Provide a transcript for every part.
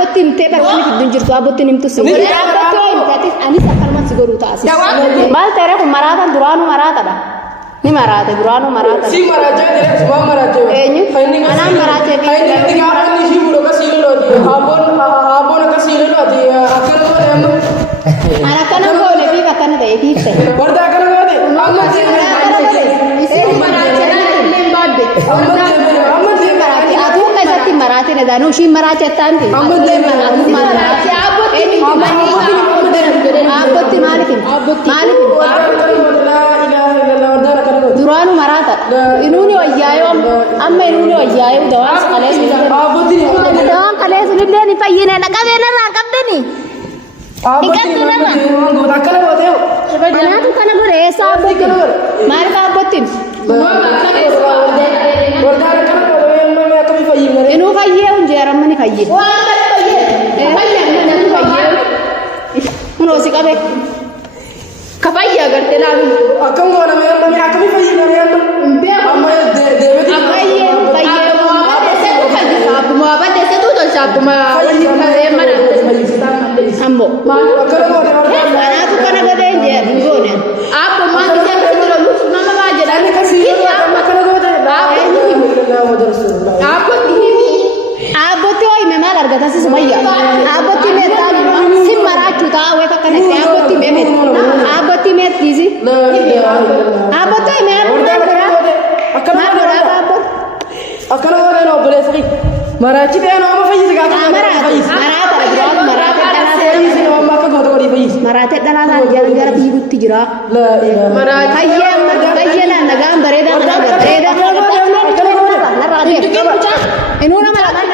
Abotti mtee barbaadni fidduun jirtu abotti nimtu si. Abotti oo himtaatiif anis akkanuma si godhuu taasisa. Maal ta'e kun maraatan duraanuu maraatadha. Ni maraate duraanuu maraatadha. Si maraatee direct waa maraatee. Eenyu? Anaan maraatee fi. Hayni itti gaafa ni si bulo kasi lolooti. Haboon kasi lolooti. Akkana godhe amma. Ana akkana goone fi akkana ta'e fiifte. Warda akkana godhe. Amma deemee. Isin maraatee illee baadde. Amma deemee. Atuu keessatti maraatee na daanuu shi maraatee taanti. Amma deemee. Maraatee abotti maaliif? Maaliif? Duraanuu maraata. Inuuni wayyaayoo amma inuuni wayyaayoo dawaan qaleessu. Dawaan qaleessu illee ni fayyina dhaqabee narraa qabdani. Dhiqatti nama. Akkana godhe. Anaatu kana godhe eessa abbotti? Maaliif abbotti? Wardaan akkana godhe namni akkamii fayyina? Inuu fayyee hunjeeramma ni fayyee. Kunoo si qabe. Kafayyaa agartee laalu. Akkam goona namni akkamii fayyina? Amma deemee. Fayyee. Sabbuma baddeesse tuuto sabbuma waliin karee mana. Ammoo. Akkana godhe. Anaatu kana godhe goone. Abbummaa bitee bitti lolu nama maa jedhani. Akkana godhe. Abbotti ho'ime maal argata si sumayya? Abbotti meetaa si maraachuu ta'a wayita kanatti abbotti meemet. Abbotti meettiisi. Abbotti ho'ime akkana godhe obboleessa kee. Maraachi ta'ee nama fayyisa gaafa. Maraatee dhalaataan gara fiigutti jira. Kayyee nagaan bareedaa. Inuu nama lamaan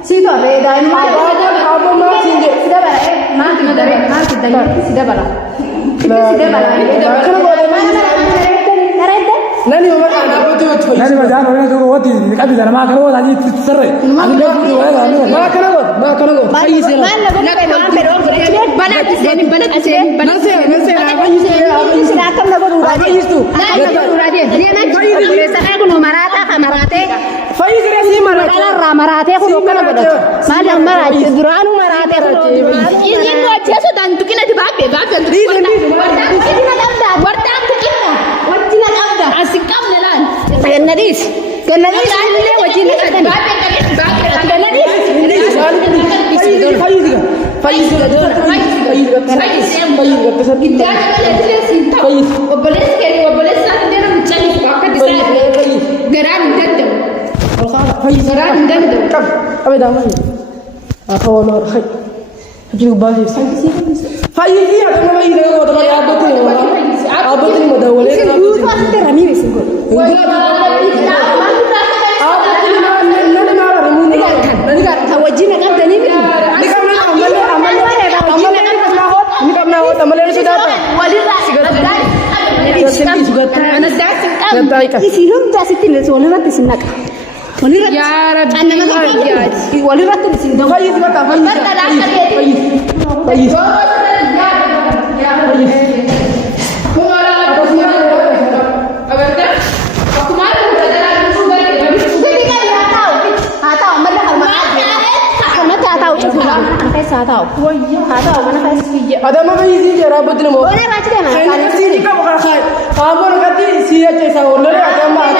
Sito beda ini apa masih sudah bala mati sudah bala nani orang anak itu nani macam orang itu kau ti kami dalam makan orang lagi terserah aku dah pun orang lagi makan apa faisi lah Marate aku kana bodo madam marate duranu marate ini no cheso dan tukina di babe tukina dabda warta tukina wajina dabda asikam nelan ganadis le wajina dabda Apa dah mana? Aku orang orang. Jadi bahasa. Faisi ada nama ini kalau tu mana abot ni? Abot ni muda boleh. Itu pasti terani besok. Nanti kan wajina kan tadi ni. Ya Rabbi, wali ratu di sini. Faiz bata, Faiz. Ada mana isi cara buat ni mo? Saya sini kamu kalau kaya, kamu nak kati siapa cesa orang ni ada mana?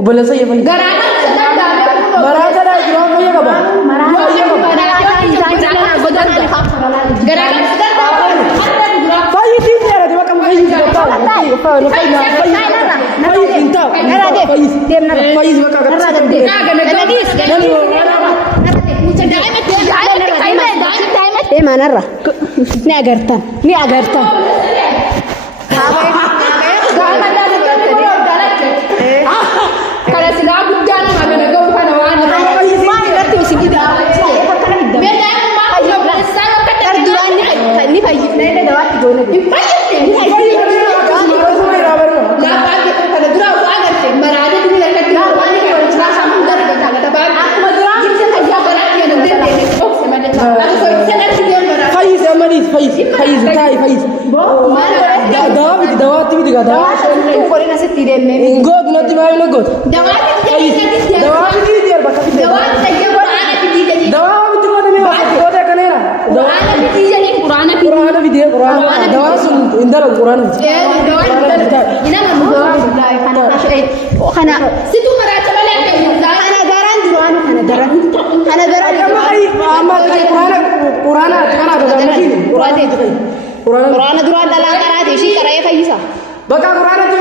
Boleh saya boleh. Maraja dah jual kaya apa? Fayis. Fayis bakka agarsiisa. Manarra ni agartan Kalau silabu bukan mana kau bukan awak. mana ngerti usi gida Beda yang saya kata ni Fayis na ida dawati gona de Fayis tay Fayis. Dawati bidiga dawati. Kori na seti demme God nanti main God. dawati Dawati dia bakal dia. dawati Qur'ana bidi jadi Dawati tu mana ni? God ya kanera. Qur'ana bidi jadi Qur'ana bidi Quran video Quran. Dawati sun indar Quran. ina man dawati kana situ marata bala kana garan duran kana garan Ama kai Quran kana ada lagi. Quran duran dalam karate shi karaye Fayisa baka Quran tu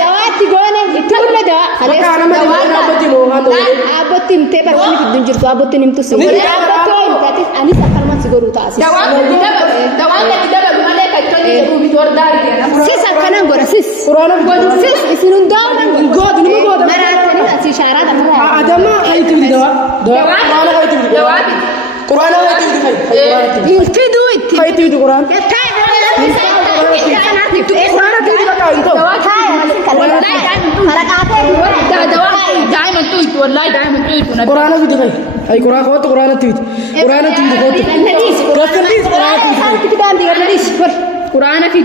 dawati gone itulla dawa abati mo hando abati mte ba kini kidun jirtu abati nimtu si abati imtati ani sakal man sigoru ta asis dawati dibaba malaika toni rubi tordar sis kana gora sis Quran sis isinun dawman God ni mo God maratani ati shara da adama ay tu dawa Quran ay tu dawati Quran ay tu intidu itti ay tu Quran Quran itu kan, ay Quran kau tu Quran itu kau tu. Kasih Quran itu. Quran itu